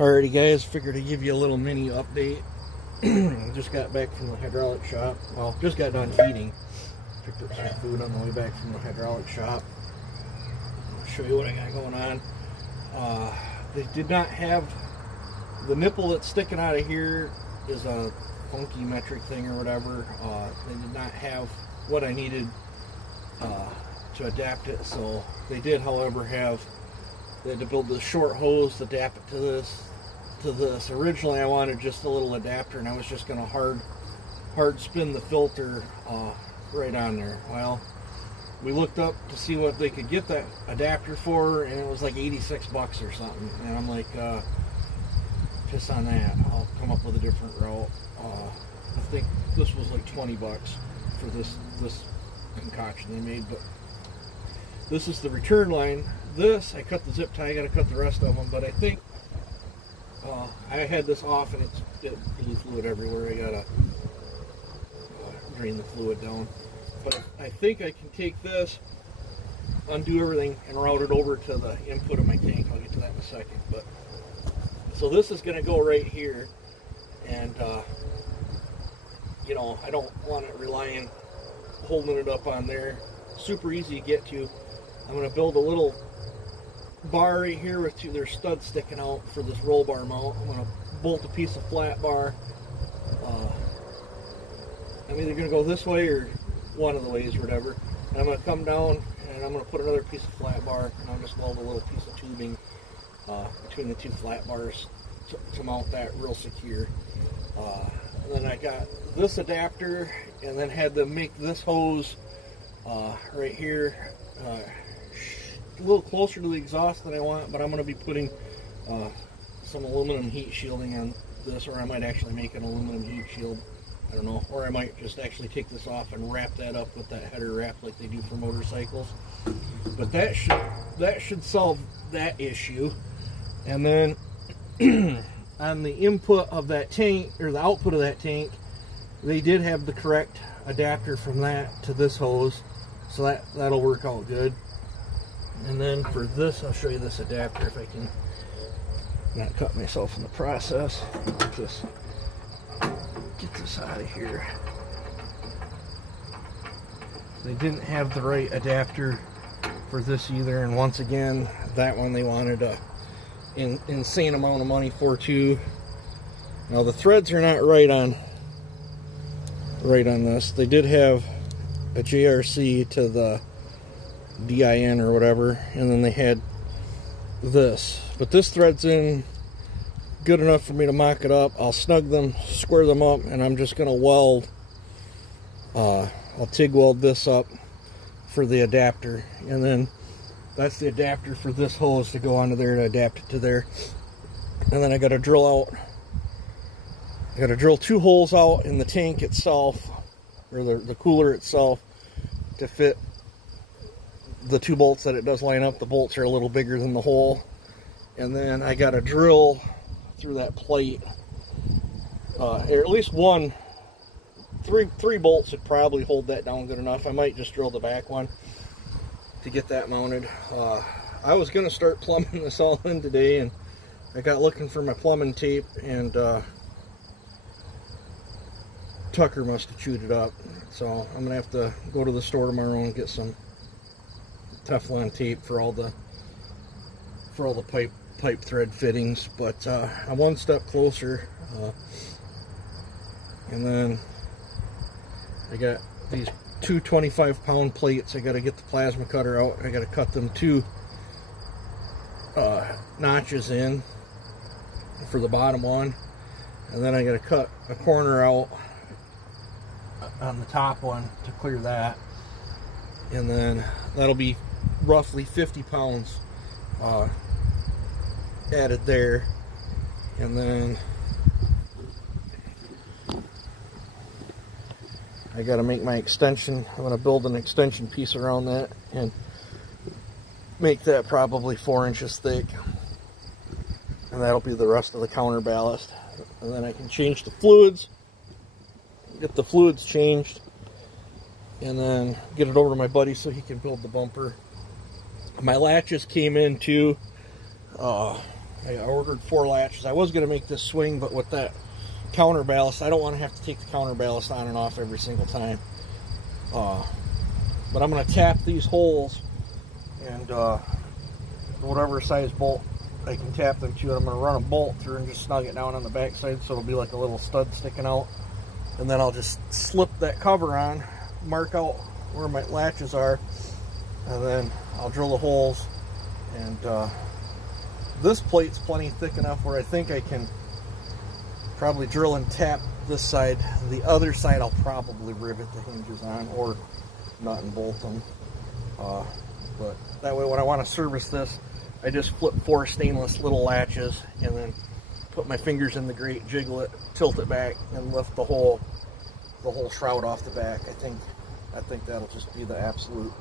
Alrighty guys, figured to give you a little mini update. Just got back from the hydraulic shop. Well, just got done eating. Picked up some food on the way back from the hydraulic shop. I'll show you what I got going on. They did not have the nipple that's sticking out of here is a funky metric thing or whatever. They did not have what I needed to adapt it, so they did, however, they had to build this short hose to adapt it to this. Originally, I wanted just a little adapter, and I was just going to hard spin the filter right on there. Well, we looked up to see what they could get that adapter for, and it was like 86 bucks or something. And I'm like, piss on that. I'll come up with a different route. I think this was like 20 bucks for this concoction they made, but this is the return line. This, I cut the zip tie, I got to cut the rest of them, but I think I had this off and it blew fluid everywhere. I got to drain the fluid down. But I think I can take this, undo everything, and route it over to the input of my tank. I'll get to that in a second. But so this is going to go right here, and you know, I don't want it relying, holding it up on there. Super easy to get to. I'm going to build a little bar right here with their studs sticking out for this roll bar mount. I'm going to bolt a piece of flat bar. I'm either going to go this way or one of the ways or whatever. And I'm going to come down and I'm going to put another piece of flat bar, and I'll just weld a little piece of tubing between the two flat bars to mount that real secure. And then I got this adapter, and then had to make this hose right here a little closer to the exhaust than I want, but I'm going to be putting some aluminum heat shielding on this, or I might actually make an aluminum heat shield. I don't know, or I might just actually take this off and wrap that up with that header wrap like they do for motorcycles. But that should solve that issue. And then on the input of that tank, or the output of that tank, they did have the correct adapter from that to this hose, so that'll work out good. And then for this, I'll show you this adapter if I can not cut myself in the process. Get this out of here. They didn't have the right adapter for this either, and once again, that one they wanted an insane amount of money for too. Now the threads are not right on this. They did have a JRC to the DIN or whatever, and then they had this, but this thread's in good enough for me to mock it up. I'll snug them, square them up, and I'm just gonna weld, I'll TIG weld this up for the adapter, and then that's the adapter for this hose to go onto there to adapt it to there. And then I gotta drill two holes out in the tank itself, or the cooler itself, to fit the two bolts that it does line up. The bolts are a little bigger than the hole, and then I got to drill through that plate, or at least three bolts would probably hold that down good enough. I might just drill the back one to get that mounted. I was going to start plumbing this all in today, and I got looking for my plumbing tape, and Tucker must have chewed it up, so I'm going to have to go to the store tomorrow and get some Teflon tape for all the pipe thread fittings. But I'm one step closer, and then I got these two 25-pound plates. I got to get the plasma cutter out. I got to cut them two notches in for the bottom one, and then I got to cut a corner out on the top one to clear that, and then that'll be roughly 50 pounds added there. And then I got to make my extension. I'm going to build an extension piece around that and make that probably 4 inches thick, and that'll be the rest of the counter ballast. And then I can change the fluids, get the fluids changed, and then get it over to my buddy so he can build the bumper. My latches came in too I ordered 4 latches. I was going to make this swing, but with that counterballast, I don't want to have to take the counterballast on and off every single time. But I'm going to tap these holes, and whatever size bolt I can tap them to, I'm going to run a bolt through and just snug it down on the back side so it'll be like a little stud sticking out. And then I'll just slip that cover on, mark out where my latches are, and then I'll drill the holes. And this plate's plenty thick enough where I think I can probably drill and tap this side. The other side I'll probably rivet the hinges on or nut and bolt them. But that way when I want to service this, I just flip 4 stainless little latches and then put my fingers in the grate, jiggle it, tilt it back, and lift the whole shroud off the back. I think that'll just be the absolute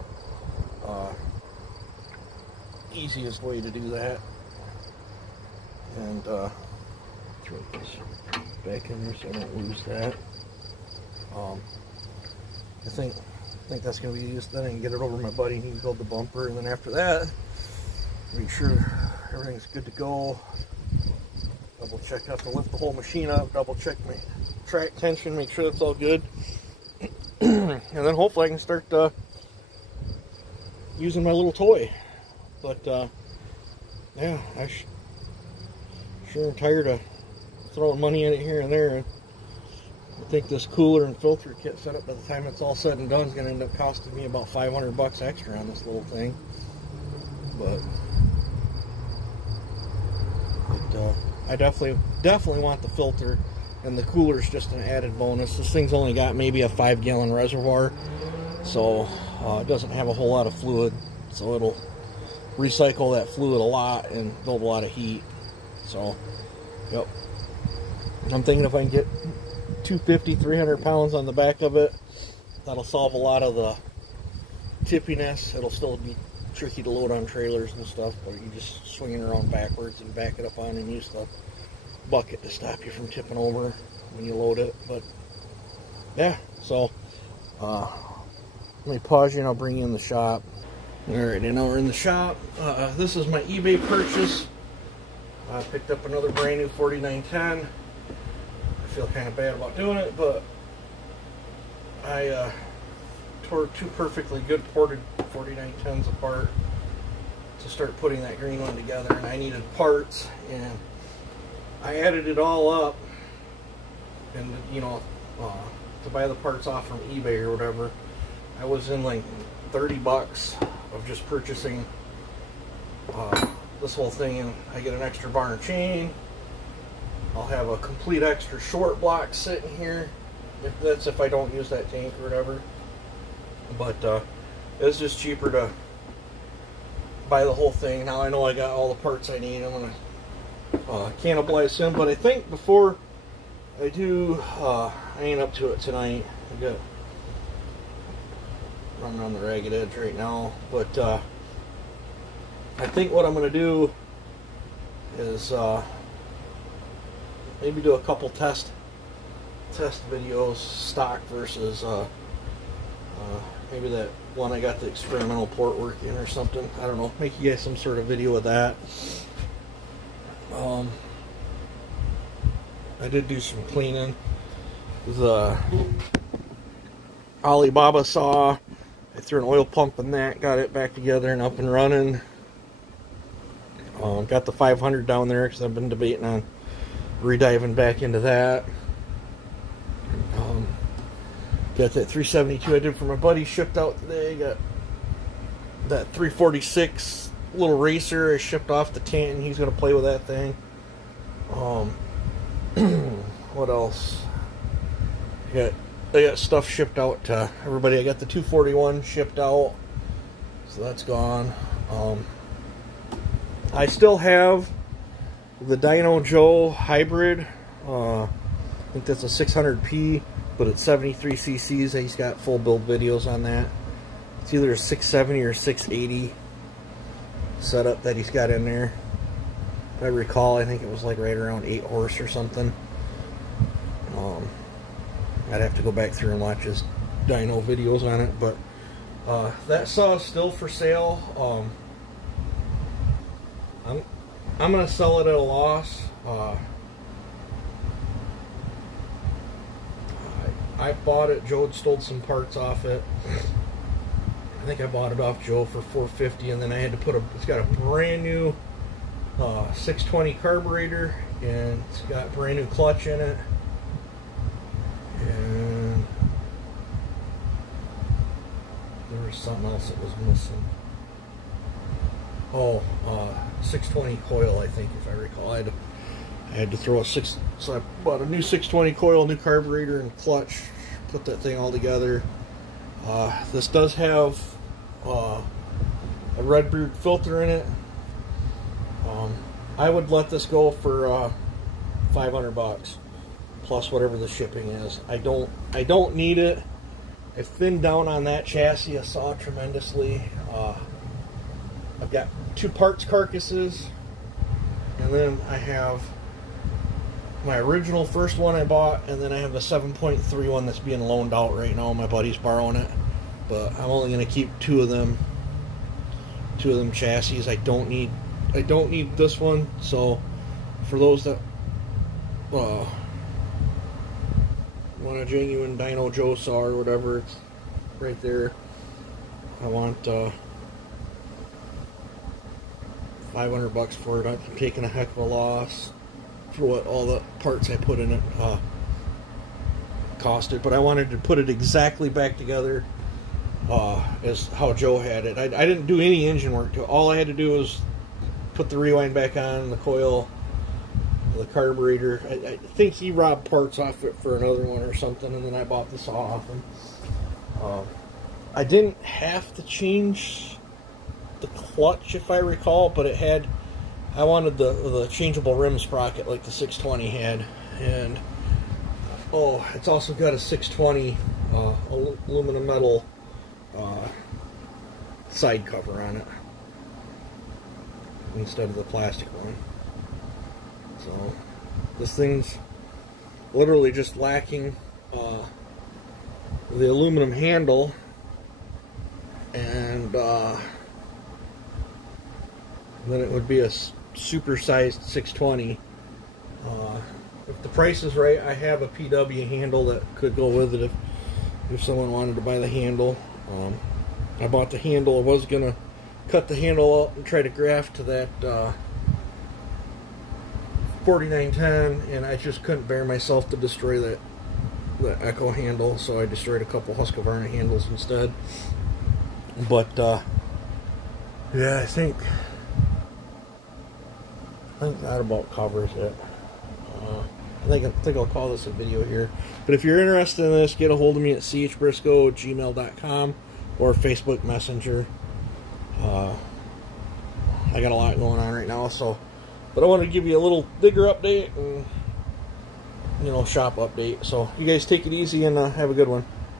easiest way to do that. And throw this back in there so I don't lose that. I think that's going to be used. Then I can get it over to my buddy and he can build the bumper. And then after that, make sure everything's good to go. Double check, I have to lift the whole machine up, double check my track tension, make sure that's all good. And then hopefully I can start using my little toy. But yeah, I sure am tired of throwing money in it here and there. I think this cooler and filter kit setup, by the time it's all said and done, is going to end up costing me about $500 extra on this little thing. But I definitely want the filter, and the cooler is just an added bonus. This thing's only got maybe a 5-gallon reservoir, so it doesn't have a whole lot of fluid, so it'll recycle that fluid a lot and build a lot of heat. So, yep. I'm thinking if I can get 250, 300 pounds on the back of it, that'll solve a lot of the tippiness. It'll still be tricky to load on trailers and stuff, but you just swing it around backwards and back it up on and use the bucket to stop you from tipping over when you load it. But yeah, so let me pause you and I'll bring you in the shop. Alright, now we're in the shop. This is my eBay purchase. I picked up another brand new 4910. I feel kind of bad about doing it, but I tore 2 perfectly good ported 4910s apart to start putting that green one together, and I needed parts, and I added it all up, and you know, to buy the parts off from eBay or whatever, I was in like $30 of just purchasing this whole thing, and I get an extra bar and chain. I'll have a complete extra short block sitting here, if I don't use that tank or whatever. But it's just cheaper to buy the whole thing. Now I know I got all the parts I need. I'm gonna cannibalize him, but I think before I do, I ain't up to it tonight. I got running on the ragged edge right now, but I think what I'm gonna do is maybe do a couple test videos, stock versus maybe that one I got the experimental port work in or something. I don't know, make you guys some sort of video of that. I did do some cleaning. The Alibaba saw, I threw an oil pump in that, got it back together and up and running. Got the 500 down there because I've been debating on rediving back into that. Got that 372 I did for my buddy shipped out today. Got that 346 little racer I shipped off the Tanton. He's going to play with that thing. What else? I got stuff shipped out to everybody. I got the 241 shipped out, so that's gone. I still have the Dino Joe hybrid. I think that's a 600p, but it's 73 cc's. He's got full build videos on that. It's either a 670 or 680 setup that he's got in there. If I recall, I think it was like right around 8 horse or something. I'd have to go back through and watch his dyno videos on it, but that saw is still for sale. I'm gonna sell it at a loss. I bought it. Joe had stole some parts off it. I think I bought it off Joe for $450, and then I had to put a. It's got a brand new 620 carburetor, and it's got brand new clutch in it, and there was something else that was missing. Oh, 620 coil, I think, if I recall. I had to throw so I bought a new 620 coil, new carburetor, and clutch, put that thing all together. This does have a Redbeard filter in it. I would let this go for $500 plus whatever the shipping is. I don't need it. I thinned down on that chassis. I saw tremendously. I've got 2 parts carcasses, and then I have my original first one I bought, and then I have a 7.3 one that's being loaned out right now. My buddy's borrowing it, but I'm only going to keep 2 of them chassis. I don't need this one. So for those that want a genuine Dyno Joe saw or whatever, it's right there. I want $500 for it. I'm taking a heck of a loss for what all the parts I put in it costed, but I wanted to put it exactly back together as how Joe had it. I didn't do any engine work to it. All I had to do was put the rewind back on, the coil, the carburetor. I think he robbed parts off it for another one or something, and then I bought the saw off him. I didn't have to change the clutch, if I recall, but I wanted the changeable rim sprocket like the 620 had, and it's also got a 620 aluminum metal side cover on it instead of the plastic one. So this thing's literally just lacking the aluminum handle, and then it would be a super-sized 620. If the price is right, I have a PW handle that could go with it if someone wanted to buy the handle. I bought the handle. I was going to cut the handle out and try to graft to that 4910, and I just couldn't bear myself to destroy the Echo handle, so I destroyed a couple Husqvarna handles instead. But yeah, I think that about covers it. I think I'll call this a video here. But if you're interested in this, get a hold of me at chbriscoe@gmail.com or Facebook Messenger. I got a lot going on right now, but I wanted to give you a little digger update and shop update. So you guys take it easy and have a good one.